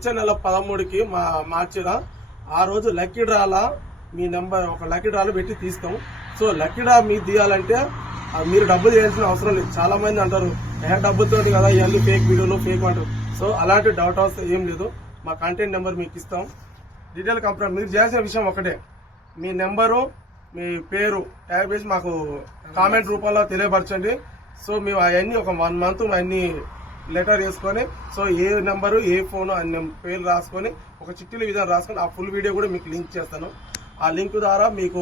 వచ్చే నెల 13కి మార్చిలో ఆ రోజు లక్కీ డ్రాలా మీ నెంబర్ ఒక లక్కీ డ్రాలో పెట్టి తీస్తాం. సో లక్కీ డ్రా మీరు తీయాలంటే మీరు డబ్బులు చేయాల్సిన అవసరం లేదు. చాలా మంది అంటారు డబ్బులతో కదా ఇవన్నీ ఫేక్ వీడియోలు ఫేక్ అంటారు. సో అలాంటి డౌట్ అవసరం ఏం లేదు. మా కాంటాక్ట్ నెంబర్ మీకు ఇస్తాం. డీటెయిల్ కంప్లైంట్ మీరు చేయాల్సిన విషయం ఒకటే, మీ నెంబరు మీ పేరు ట్యాగ్ చేసి మాకు కామెంట్ రూపంలో తెలియపరచండి. సో మేము అవన్నీ ఒక 1 month అన్ని లెటర్ వేసుకొని సో ఏ నెంబరు ఏ ఫోను అన్ని పేర్లు రాసుకొని ఒక చిట్టీల విధానం రాసుకొని ఆ ఫుల్ వీడియో కూడా మీకు లింక్ చేస్తాను. ఆ లింక్ ద్వారా మీకు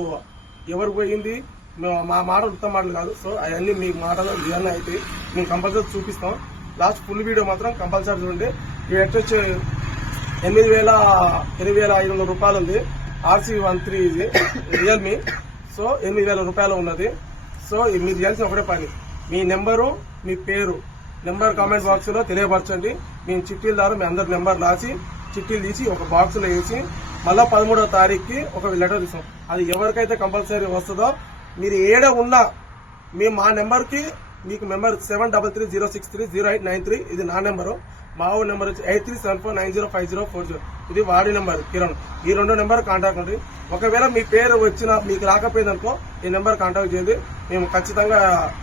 ఎవరు పోయింది మేము మా మాటలు ఉత్తమ మాటలు కాదు. సో అవన్నీ మీ మాటలు రియల్ అయితే మేము కంపల్సరీ చూపిస్తాం. లాస్ట్ ఫుల్ వీడియో మాత్రం కంపల్సరీ చూడండి. ఈ వచ్చి 8,500 రూపాయలు ఉంది. RC13 ఇది రియల్మీ. సో 8,000 రూపాయలు ఉన్నది. సో మీరు చేయాల్సిన ఒకటే పని, మీ నెంబరు మీ పేరు నెంబర్ కామెంట్ బాక్స్ లో తెలియపరచండి. మేము చిట్టీల ద్వారా మీ అందరి నెంబర్ రాసి చిట్టీలు తీసి ఒక బాక్స్ లో వేసి మళ్ళా 13వ తారీఖుకి ఒక లెటర్ ఇస్తాం. అది ఎవరికైతే కంపల్సరీ వస్తుందో మీరు ఏడ ఉన్నా మేము మా నెంబర్ కి మీకు నెంబర్ 7330630893 ఇది నా నెంబరు. మా ఊరి నెంబర్ వచ్చి 8374905040 ఇది వాడి నెంబర్ కిరణ్. ఈ 2 నెంబర్ కాంటాక్ట్ ఉంది. ఒకవేళ మీ పేరు వచ్చినా మీకు రాకపోయిందనుకో ఈ నెంబర్ కాంటాక్ట్ చేయండి. మేము ఖచ్చితంగా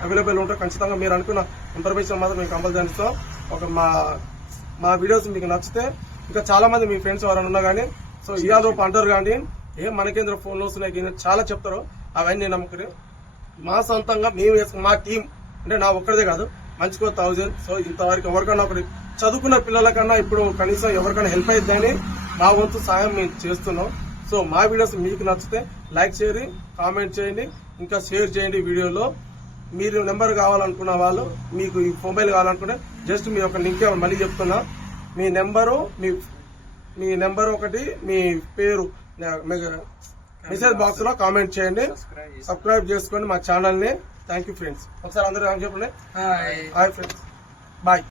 అవైలబుల్ ఉంటాం. ఖచ్చితంగా మీరు అనుకున్న ఇన్ఫర్మేషన్ మాత్రం మేము కంపల్సరీ ఇస్తాం. మా వీడియోస్ మీకు నచ్చితే ఇంకా చాలా మంది మీ ఫ్రెండ్స్ ఎవరైనా ఉన్నా కానీ సో ఇవాళ రూపు అంటారు కానీ మనకేంద్ర ఫోన్లు వస్తున్నాయి చాలా చెప్తారు. అవన్నీ నమ్మకం మా సొంతంగా మేము వేసుకున్న మా టీం అంటే నా ఒక్కరిదే కాదు మంచికో 1000. సో ఇంతవరకు ఎవరికన్నా ఒకటి చదువుకున్న పిల్లలకన్నా ఇప్పుడు కనీసం ఎవరికైనా హెల్ప్ అయ్యింది కానీ మా వంతు సాయం మేము చేస్తున్నాం. సో మా వీడియోస్ మీకు నచ్చితే లైక్ చేయండి, కామెంట్ చేయండి, ఇంకా షేర్ చేయండి. వీడియోలో మీరు నెంబర్ కావాలనుకున్న వాళ్ళు మీకు ఈ మొబైల్ కావాలనుకుంటే జస్ట్ మీ ఒక లింక్ మళ్ళీ చెప్తున్నా. మీ నెంబర్ ఒకటి మీ పేరు మెసేజ్ బాక్స్ లో కామెంట్ చేయండి. సబ్స్క్రైబ్ చేసుకోండి మా ఛానల్ ని. Thank you friends. ఒకసారి అందరూ చెప్పండి హాయ్ ఫ్రెండ్స్, బాయ్.